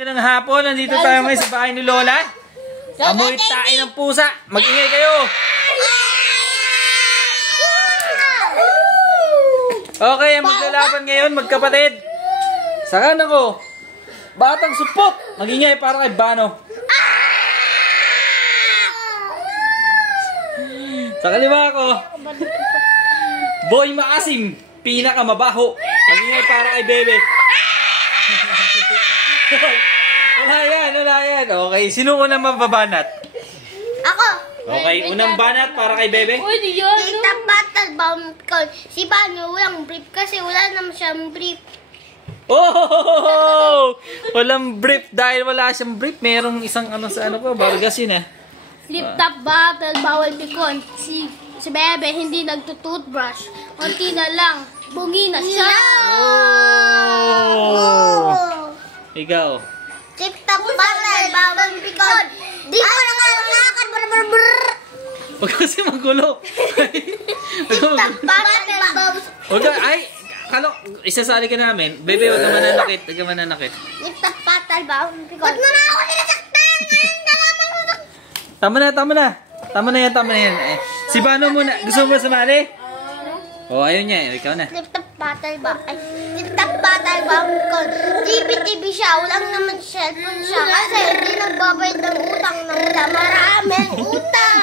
Magandang hapon, nandito tayo ngayon sa bahay ni Lola. Amoy tae ng pusa. Mag-ingay kayo. Okay, maglalaban ngayon, magkapatid. Saka ako, batang supot. Mag-ingay para kay Bano. Sa kaliwa ko, Boy Maasim, pinakamabaho. Mag-ingay para kay Bebe. Wala yan. Okay, sino unang mababanat? Ako. Okay, unang banat para kay Bebe. Uy, di yan. Kita battle bomb ko. Si Bano walang brief kasi wala naman siyang brief. Oh! Walang brief dahil wala siyang brief. Merong isang ano sa ano ko, Vargas yun eh. Flip-top battle, bawal pikon. Si Bebe hindi nagtutoothbrush. Konti na lang. Bungi na siya. Oh! Ikaw. Flip-top battle, bawal pikon. Di ko na ngalakan. Huwag kasi magulo. Flip-top battle, bawal. Huwag ka, ay, kalo, isasali ka namin. Bebe, huwag ka mananakit. Huwag ka mananakit. Flip-top battle, bawal pikon. Ba't mo na ako nilasaktan? Tama na yan. Eh, si Bano muna. Gusto mo sumali? Oh, ayun niya. Ikaw na. Flip-top battle ba? Ay, flip-top battle ba? TV siya. Walang naman cellphone siya. Kasi hindi nagbabayad ng utang ng maraming utang.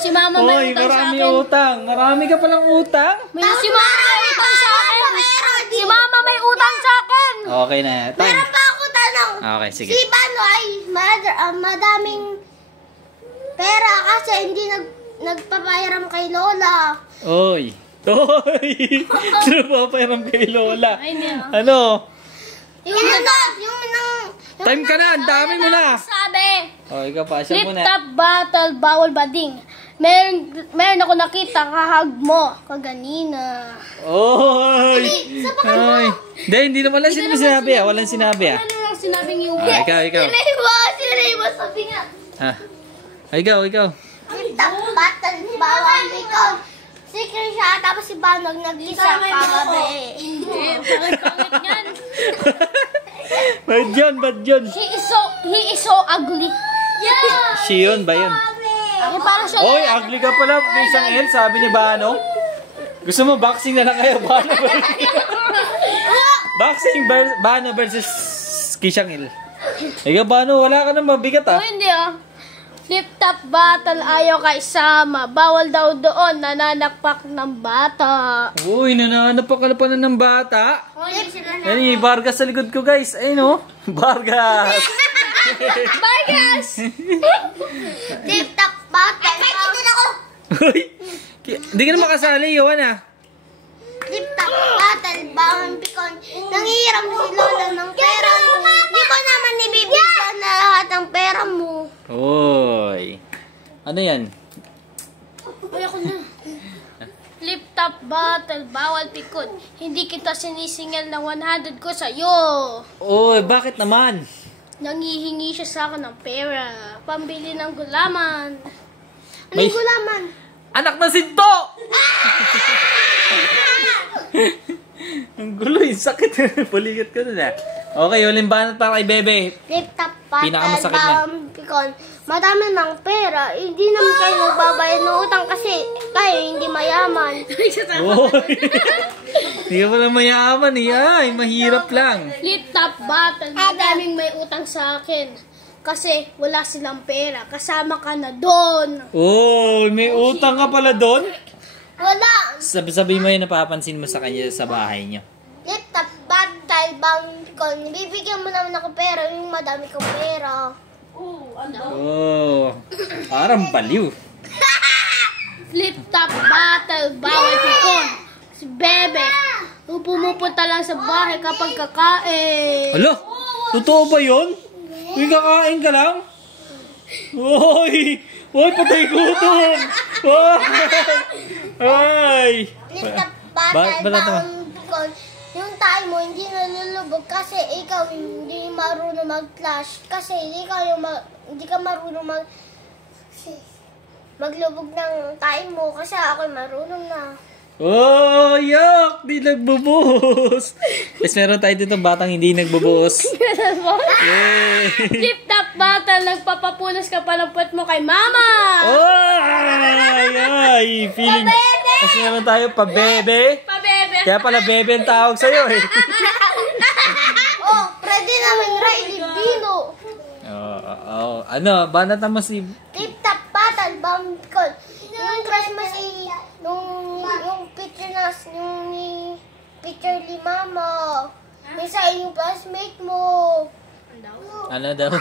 Si Mama may utang sa akin. Utang. Marami ka palang utang? Si Mama may utang sa akin. Si Mama may utang sa akin. Okay na. Meron pa ako tanong. Okay, sige. Si Bano ay madaming pera kasi hindi nagpapayaram kay Lola. Oy! Nagpapayaram kay Lola. Ano? Yung Time ka na! Ang dami mo na! Sabi! Oh, ikaw pa. Siya muna. Flip-top battle, bawal bading. Meron ako nakita, kahag mo. Kaganina. Oy! Oy! Hindi naman lang sinabi ah. Walang sinabi ah. Ano lang sinabing yung... Ikaw. Si Raybo, sabi nga. Ikaw. Flip-top battle, bawal ikaw. Secret siya, tapos si Banog nag-isa kagabi. Pangit yan. Ba't yun? He is so ugly. Yeah! Si yun ba yun? Parang siya. Oy, ugly ka pala. Isang L, sabi ni Bano. Gusto mo boxing na lang kayo, Bano? Boxing, Bano versus Kishang L. Ikaw, Bano, wala ka nang mabigat ah. Hindi ah. Flip-top battle, ayaw ka isama. Bawal daw doon, nananakpak ng bata. Uy, nananapak ka pa na ng bata. Yan yung Vargas sa likod ko, guys. Ayun o. Vargas. Vargas! Flip-top battle. Ay, din ako. Uy, hindi ka na makasali, Yohan ah. Flip-top battle, bawal pikon. Nangihiram si Lola ng pera mo. Di ko naman ibibigyan na lahat ng pera mo. Uy. Ano yan? Uy, ako na. Flip-top battle, bawal pikon. Hindi kita sinisingal ng 100 ko sa'yo. Uy, bakit naman? Nangihingi siya sa akin ng pera. Pambili ng gulaman. May- Anong gulaman? Anak na sinto! Ang gulo, yung sakit. Puligat ka na na. Okay, uling banat para kay Bebe. Flip-top battle, Pinakamasakit na. bawal pikon. Madami ng pera. Hindi naman kayo nagbabayad ng utang kasi kayo hindi mayaman. Uy. Hindi ka pala mayaman eh. Ay, mahirap lang. Flip-top battle, madaming may utang sa akin. Kasi wala silang pera. Kasama ka na doon. Oh, may utang ka pala doon? Wala. Sabi mo yun, napapansin mo sa kanya sa bahay niyo. Flip-top battle, bawal pikon. Bibigyan mo naman ako pera yung madami kong pera. Oh, parang baliw. Flip-top battle, bawal pikon. Si Bebe, pumupunta lang sa bahay kapag kakain. Hala, totoo ba yun? Uy, kakain ka lang? Uy, patay gutom. Ay. Flip-top Bakit battle, ba naman? bawal pikon. Yung tayo mo hindi nalulubog kasi ikaw hindi marunong mag-flash. Kasi hindi ka marunong maglubog ng tayo mo kasi ako marunong na. Oh, yok! Di nagbubuhos. Tapos meron tayo dito batang hindi nagbubuhos. Yay! Flip top battle, nagpapapunas ka pa ng puwet mo kay mama! Oh! Ay! Feeling. Tapos meron tayo pa-bebe. Pabebe! Kaya pala bebe ang tawag sa'yo eh. Oh, pwede naman Riley Bino. Ano, banat naman si... Tip-top battle, bangkol. Yung Christmas yung picture yung picture ni Mama. May sa yung classmate mo. Ano daw?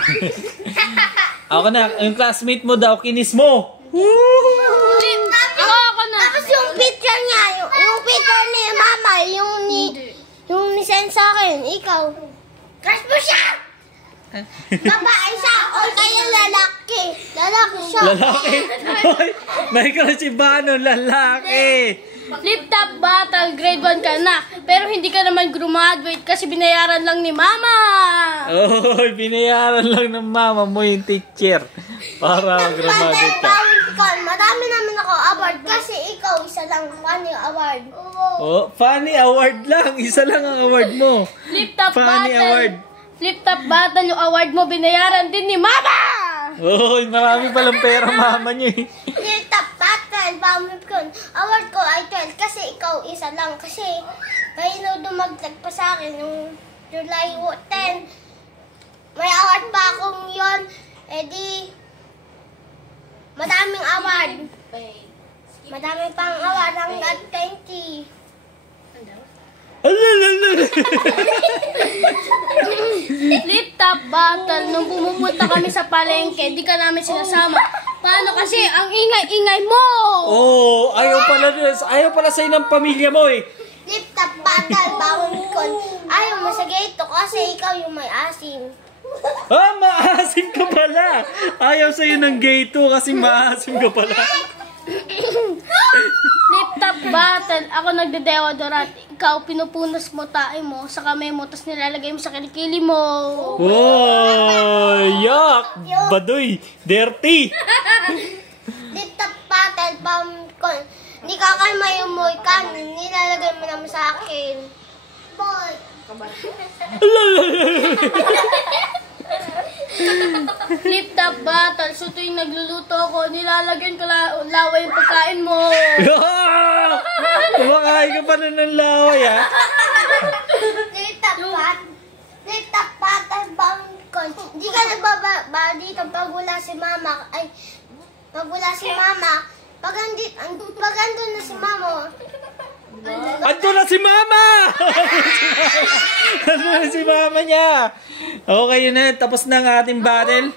Ako na, yung classmate mo daw, kinis mo. Ako na! Tapos yung picture niya, yung picture ni Mama, yung nisend sa akin, ikaw. Crush mo siya! Babae siya o kaya lalaki? Lalaki siya. Lalaki? Hoy, may crush si Bano, lalaki. Flip top battle, grade 1 ka na. Pero hindi ka naman graduate kasi binayaran lang ni mama. Hoy, binayaran lang ng mama mo yung teacher para mag-graduate ka. Madami naman ako award kasi ikaw isa lang funny award. Oh, funny award lang. Isa lang ang award mo. Flip top Funny battle. award. Flip top battle, yung award mo binayaran din ni mama. Hoy, marami palang pera mama niyo eh. Yung top battle, award ko ay 12 kasi ikaw isa lang. Kasi kayo dumagdag pa sa akin yung July 10. May award pa akong yun. Eh di, madaming award. Madami pang award hanggang 20. Flip top battle, nung pumupunta kami sa palengke, di ka namin sinasama. Paano kasi ang ingay-ingay mo? Oh, ayaw pala sa'yo ng pamilya mo eh. Flip top battle, bawon ko. Ayaw mo sa gate kasi ikaw yung may asim. Ah, maasim ka pala. Ayaw sa'yo ng gay 2 kasi maasim ka pala. Flip top battle, ako nagde-deodorant. Ikaw, pinupunas mo tae mo sa kamay mo, tapos nilalagay mo sa kilikili mo. Oh, yak! Baduy! Dirty! Flip top battle, bawon ko. Hindi ka kalma yung moy kanin, nilalagay mo naman sa akin. Boy. Flip top battle, so tuwing nagluluto ako, nilalagyan ko laway yung pagkain mo. Kumakain ka pa na ng laway ah. Flip top battle, bawon ko. Hindi ka nagbaba dito pag wala si mama. Ay, pag wala si mama. Pag andun na si mama. Ando na si mama! Ando na si mama niya. Okay, yun na. Tapos na ang ating battle.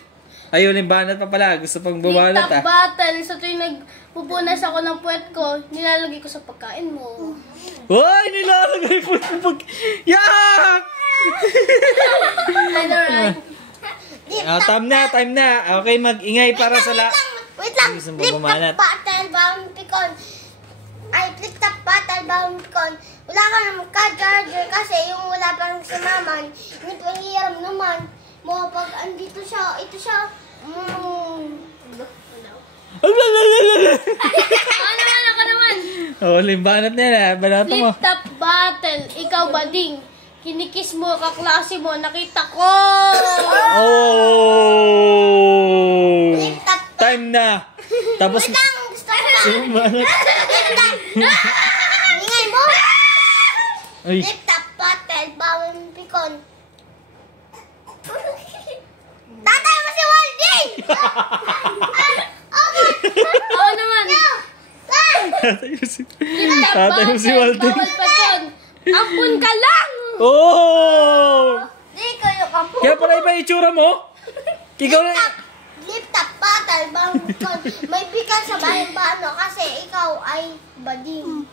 Ayun, yung banat pa pala. Gusto pang bumanat Flip top ah. battle, so tuwing nagpupunas ako ng puwet ko, nilalagay ko sa pagkain mo. Hoy, nilalagay po sa pag... Yak! Ano right? Time na. Okay, mag-ingay para sa Wait lang. Gusto mo Flip bumanat? top battle, bawon pikon. Ay, flip top battle, bawon pikon. Wala ka naman ka-charger kasi yung wala pang si mama. Hindi pa hiram naman. Mo, pag andito siya, ito siya. Ako naman. Oh, limbanat na yan. Banata mo. Flip top battle, ikaw bading. Kinikis mo, kaklase mo, nakita ko. Oh! Flip top. Time na. Tapos... Wait lang, gusto ko lang. Limbanat. Ingay mo. Ay. Flip top battle, bawon pikon. Tatay mo si Waldy! Ako naman. Tatay mo si Walter. Bawal pa dyan. Ampun ka lang. Oh! Di ko yung kapo. Kaya pala iba yung itsura mo? Ikaw na... Flip top battle, bawon pikon. May bikan sa bayan ba ano kasi ikaw ay bading.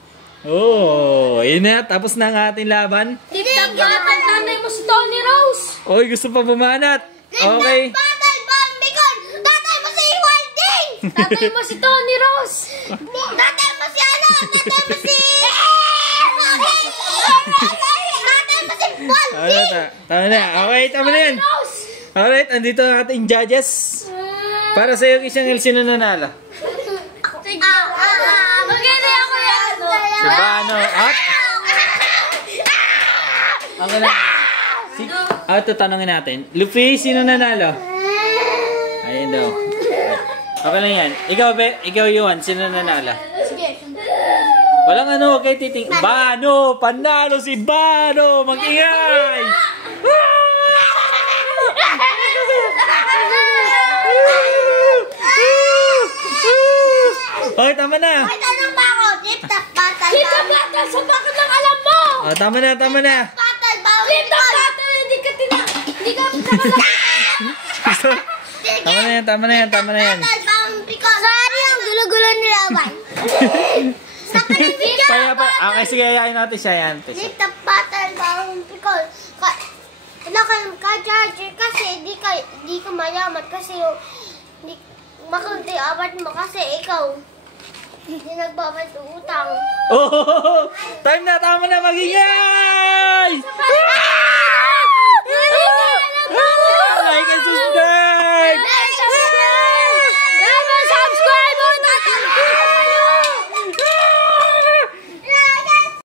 Oh, yun na. Tapos na ang ating laban. Flip top battle, nanay mo si Tony Rose. Oy, gusto pa bumanat. Okay. Flip top battle, bawon pikon. Tatay mo si Waldy! Tatay mo si Tony Rose. Tatay mo si ano? Tatay mo si... Tatay mo si Waldy! Tama na. Okay, tama na yan. Rose. Alright, andito ang ating judges. Para sa iyo, isang El, sino nanalo? Sige. Maganda ako yan. Si Bano. At... Okay lang. Ito, tanongin natin. Luffy, sino nanalo? Ayun daw. Okay lang yan. Ikaw, Be. Ikaw, Yuan. Sino nanalo? Sige. Walang ano, huwag kayo titing... Bano! Panalo si Bano! Mag-ingay! Okay, tama na. May tanong pa ako. Flip top battle. Flip top battle! Sa bakit lang alam mo? Oh, tama na, tama na. Battle. Bawal Flip top battle! Hindi ka nakalaki. Tama na yan, tama na yan, tama na yan. Battle. Bawal pikon. Sorry ang gulo-gulo nilaban. Kaya pa, okay, sige, ayayin natin siya yan. Flip top battle. Bawal pikon. Kailangan ka-charger kasi di ka mayaman kasi yung makunti abat mo kasi ikaw hindi nagbabad utang. Oh, time na, tama na, mag-ingay!